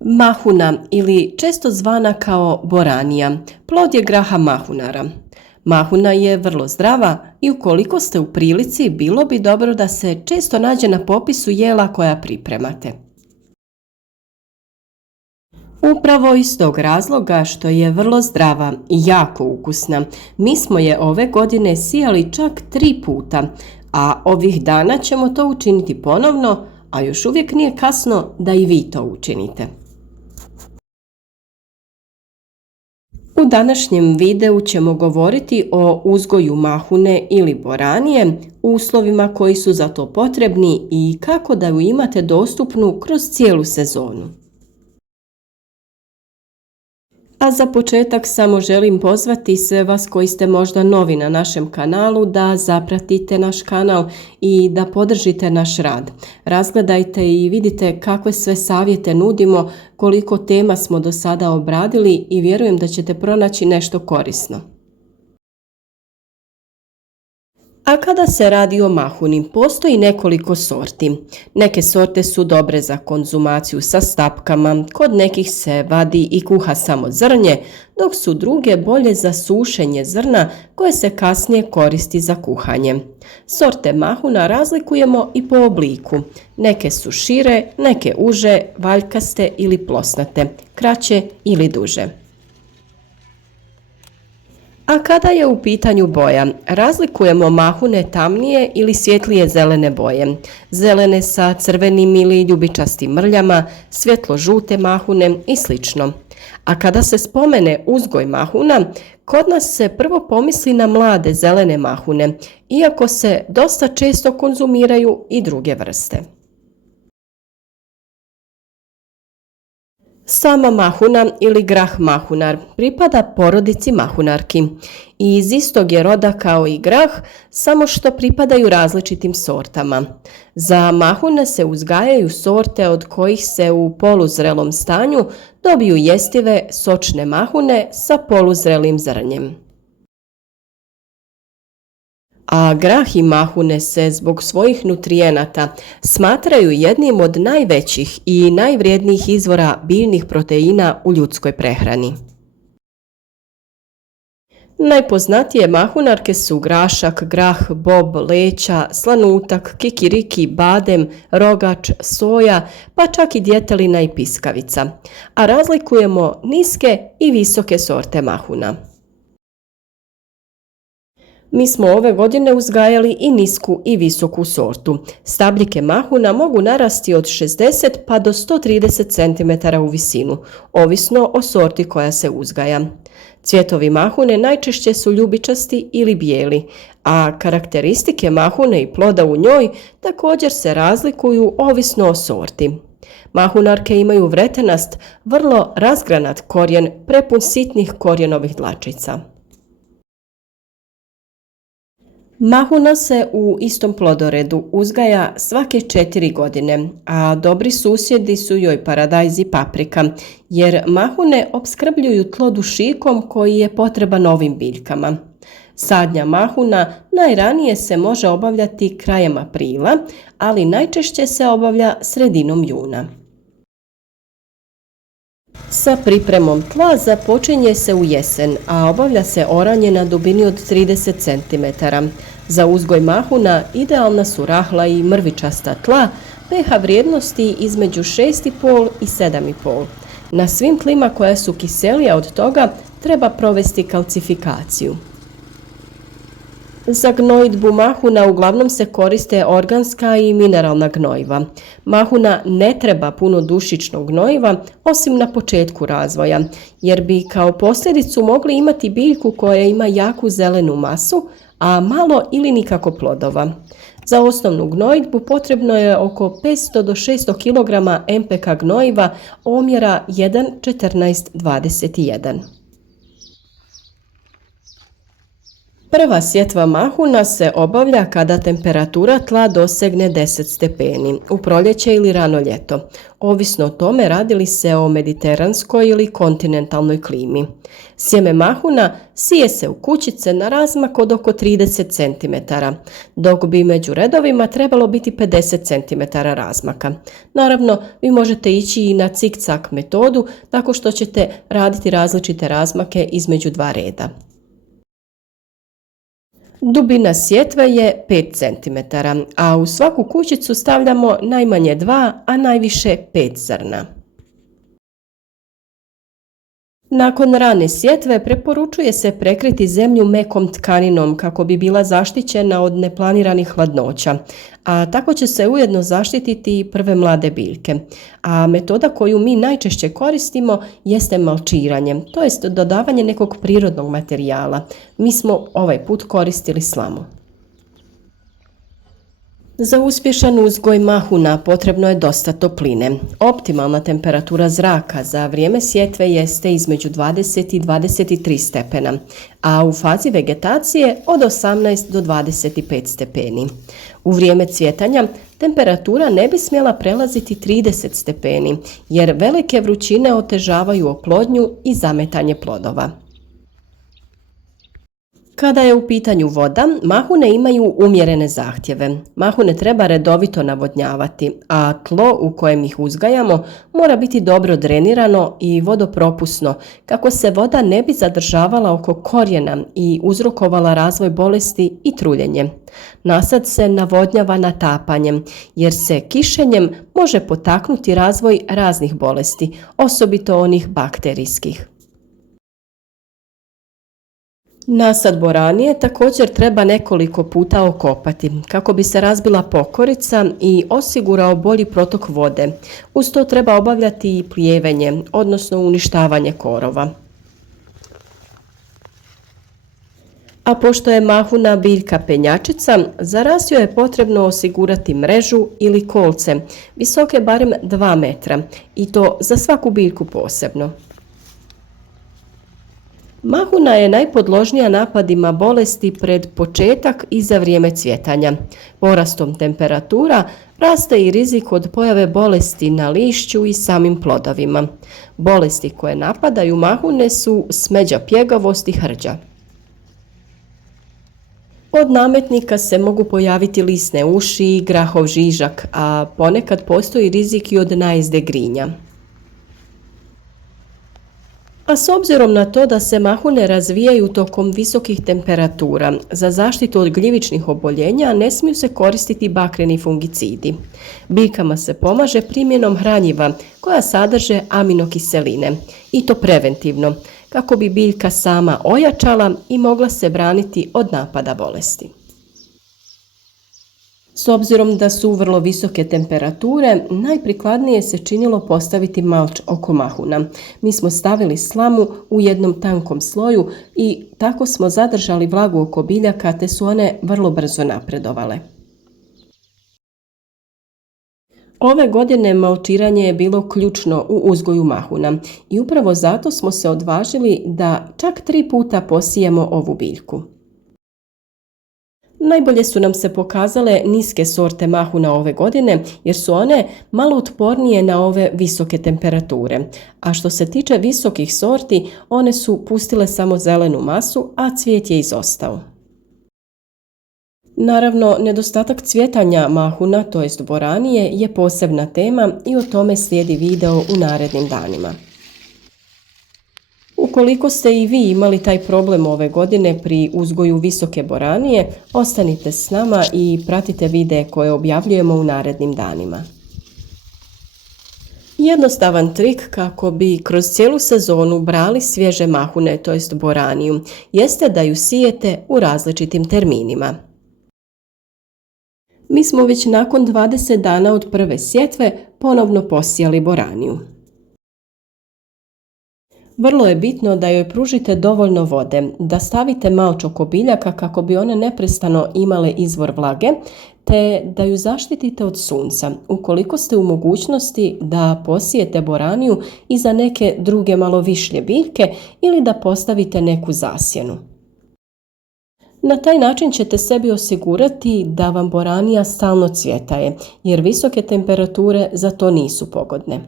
Mahuna ili često zvana kao boranija, plod je graha mahunara. Mahuna je vrlo zdrava i ukoliko ste u prilici, bilo bi dobro da se često nađe na popisu jela koja pripremate. Upravo iz tog razloga što je vrlo zdrava i jako ukusna, mi smo je ove godine sijali čak 3 puta, a ovih dana ćemo to učiniti ponovno, a još uvijek nije kasno da i vi to učinite. U današnjem videu ćemo govoriti o uzgoju mahune ili boranije, uslovima koji su za to potrebni i kako da ju imate dostupnu kroz cijelu sezonu. A za početak samo želim pozvati sve vas koji ste možda novi na našem kanalu da zapratite naš kanal i da podržite naš rad. Razgledajte i vidite kakve sve savjete nudimo, koliko tema smo do sada obradili i vjerujem da ćete pronaći nešto korisno. A kada se radi o mahuni, postoji nekoliko sorti. Neke sorte su dobre za konzumaciju sa stapkama, kod nekih se vadi i kuha samo zrnje, dok su druge bolje za sušenje zrna koje se kasnije koristi za kuhanje. Sorte mahuna razlikujemo i po obliku. Neke su šire, neke uže, valjkaste ili plosnate, kraće ili duže. A kada je u pitanju boja, razlikujemo mahune tamnije ili svjetlije zelene boje, zelene sa crvenim ili ljubičastim mrljama, svjetlo-žute mahune i sl. A kada se spomene uzgoj mahuna, kod nas se prvo pomisli na mlade zelene mahune, iako se dosta često konzumiraju i druge vrste. Sama mahuna ili grah mahunar pripada porodici mahunarki i iz istog je roda kao i grah, samo što pripadaju različitim sortama. Za mahune se uzgajaju sorte od kojih se u poluzrelom stanju dobiju jestive sočne mahune sa poluzrelim zrnjem. A grah i mahune se zbog svojih nutrijenata smatraju jednim od najvećih i najvrijednijih izvora biljnih proteina u ljudskoj prehrani. Najpoznatije mahunarke su grašak, grah, bob, leća, slanutak, kikiriki, badem, rogač, soja, pa čak i djetelina i piskavica, a razlikujemo niske i visoke sorte mahuna. Mi smo ove godine uzgajali i nisku i visoku sortu. Stabljike mahuna mogu narasti od 60 pa do 130 cm u visinu, ovisno o sorti koja se uzgaja. Cvjetovi mahune najčešće su ljubičasti ili bijeli, a karakteristike mahune i ploda u njoj također se razlikuju ovisno o sorti. Mahunarke imaju vretenast, vrlo razgranat korijen prepun sitnih korijenovih dlačica. Mahuna se u istom plodoredu uzgaja svake 4 godine, a dobri susjedi su joj paradajz i paprika, jer mahune opskrbljuju tlo dušikom koji je potreban ovim biljkama. Sadnja mahuna najranije se može obavljati krajem aprila, ali najčešće se obavlja sredinom juna. Sa pripremom tla započinje se u jesen, a obavlja se oranje na dubini od 30 cm. Za uzgoj mahuna idealna su rahla i mrvičasta tla, pH vrijednosti između 6,5 i 7,5. Na svim tlima koja su kiselija od toga treba provesti kalcifikaciju. Za gnojidbu mahuna uglavnom se koriste organska i mineralna gnojiva. Mahuna ne treba puno dušičnog gnojiva osim na početku razvoja, jer bi kao posljedicu mogli imati biljku koja ima jaku zelenu masu, a malo ili nikako plodova. Za osnovnu gnojidbu potrebno je oko 500 do 600 kg MPK gnojiva omjera 1:14:21. Prva sjetva mahuna se obavlja kada temperatura tla dosegne 10 stepeni, u proljeće ili rano ljeto, ovisno o tome radi li se o mediteranskoj ili kontinentalnoj klimi. Sjeme mahuna sije se u kućice na razmak od oko 30 cm, dok bi među redovima trebalo biti 50 cm razmaka. Naravno, vi možete ići i na cik-cak metodu, tako što ćete raditi različite razmake između dva reda. Dubina sjetve je 5 cm, a u svaku kućicu stavljamo najmanje 2, a najviše 5 zrna. Nakon rane sjetve preporučuje se prekriti zemlju mekom tkaninom kako bi bila zaštićena od neplaniranih hladnoća, a tako će se ujedno zaštititi i prve mlade biljke. A metoda koju mi najčešće koristimo jeste malčiranje, to jest dodavanje nekog prirodnog materijala. Mi smo ovaj put koristili slamu. Za uspješan uzgoj mahuna potrebno je dosta topline. Optimalna temperatura zraka za vrijeme sjetve jeste između 20 i 23 stepena, a u fazi vegetacije od 18 do 25 stepeni. U vrijeme cvjetanja temperatura ne bi smjela prelaziti 30 stepeni, jer velike vrućine otežavaju oplodnju i zametanje plodova. Kada je u pitanju voda, mahune imaju umjerene zahtjeve. Mahune treba redovito navodnjavati, a tlo u kojem ih uzgajamo mora biti dobro drenirano i vodopropusno, kako se voda ne bi zadržavala oko korijena i uzrokovala razvoj bolesti i truljenje. Nasad se navodnjava natapanjem, jer se kišenjem može potaknuti razvoj raznih bolesti, osobito onih bakterijskih. Nasad boranije također treba nekoliko puta okopati kako bi se razbila pokorica i osigurao bolji protok vode. Uz to treba obavljati i plijevenje, odnosno uništavanje korova. A pošto je mahuna biljka penjačica, za rasiju je potrebno osigurati mrežu ili kolce, visoke barem 2 metra, i to za svaku biljku posebno. Mahuna je najpodložnija napadima bolesti pred početak i za vrijeme cvjetanja. Porastom temperatura raste i rizik od pojave bolesti na lišću i samim plodovima. Bolesti koje napadaju mahune su smeđa pjegavost i hrđa. Od nametnika se mogu pojaviti lisne uši i grahov žižak, a ponekad postoji rizik i od najezde grinja. A s obzirom na to da se mahune razvijaju tokom visokih temperatura, za zaštitu od gljivičnih oboljenja ne smiju se koristiti bakreni fungicidi. Biljkama se pomaže primjenom hranjiva koja sadrže aminokiseline, i to preventivno, kako bi biljka sama ojačala i mogla se braniti od napada bolesti. S obzirom da su vrlo visoke temperature, najprikladnije se činilo postaviti malč oko mahuna. Mi smo stavili slamu u jednom tankom sloju i tako smo zadržali vlagu oko biljaka, te su one vrlo brzo napredovale. Ove godine malčiranje je bilo ključno u uzgoju mahuna i upravo zato smo se odvažili da čak 3 puta posijemo ovu biljku. Najbolje su nam se pokazale niske sorte mahuna ove godine jer su one malo otpornije na ove visoke temperature. A što se tiče visokih sorti, one su pustile samo zelenu masu, a cvijet je izostao. Naravno, nedostatak cvjetanja mahuna, to jest boranije, je posebna tema i o tome slijedi video u narednim danima. Ukoliko ste i vi imali taj problem ove godine pri uzgoju visoke boranije, ostanite s nama i pratite videe koje objavljujemo u narednim danima. Jednostavan trik kako bi kroz cijelu sezonu brali svježe mahune, to jest boraniju, jeste da ju sijete u različitim terminima. Mi smo već nakon 20 dana od prve sjetve ponovno posijali boraniju. Vrlo je bitno da joj pružite dovoljno vode, da stavite malč oko biljaka kako bi one neprestano imale izvor vlage, te da ju zaštitite od sunca. Ukoliko ste u mogućnosti da posijete boraniju i za neke druge malo višlje biljke ili da postavite neku zasjenu. Na taj način ćete sebi osigurati da vam boranija stalno cvjetaje, jer visoke temperature za to nisu pogodne.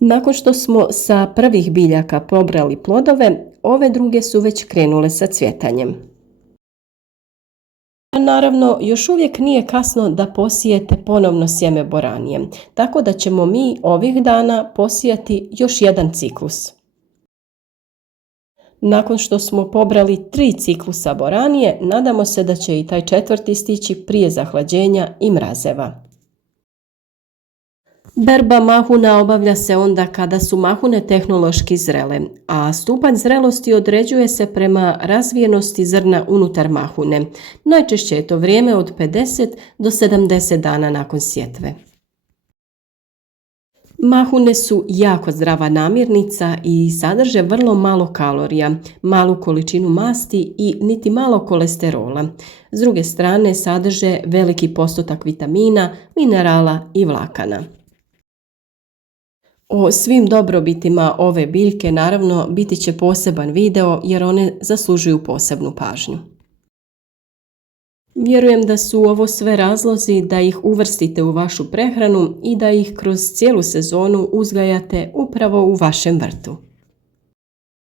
Nakon što smo sa prvih biljaka pobrali plodove, ove druge su već krenule sa cvjetanjem. Naravno, još uvijek nije kasno da posijete ponovno sjeme boranije, tako da ćemo mi ovih dana posijati još jedan ciklus. Nakon što smo pobrali 3 ciklusa boranije, nadamo se da će i taj 4. stići prije zahlađenja i mrazeva. Berba mahuna obavlja se onda kada su mahune tehnološki zrele, a stupanj zrelosti određuje se prema razvijenosti zrna unutar mahune. Najčešće je to vrijeme od 50 do 70 dana nakon sjetve. Mahune su jako zdrava namirnica i sadrže vrlo malo kalorija, malu količinu masti i niti malo kolesterola. S druge strane sadrže veliki postotak vitamina, minerala i vlakana. O svim dobrobitima ove biljke naravno biti će poseban video jer one zaslužuju posebnu pažnju. Vjerujem da su ovo sve razlozi da ih uvrstite u vašu prehranu i da ih kroz cijelu sezonu uzgajate upravo u vašem vrtu.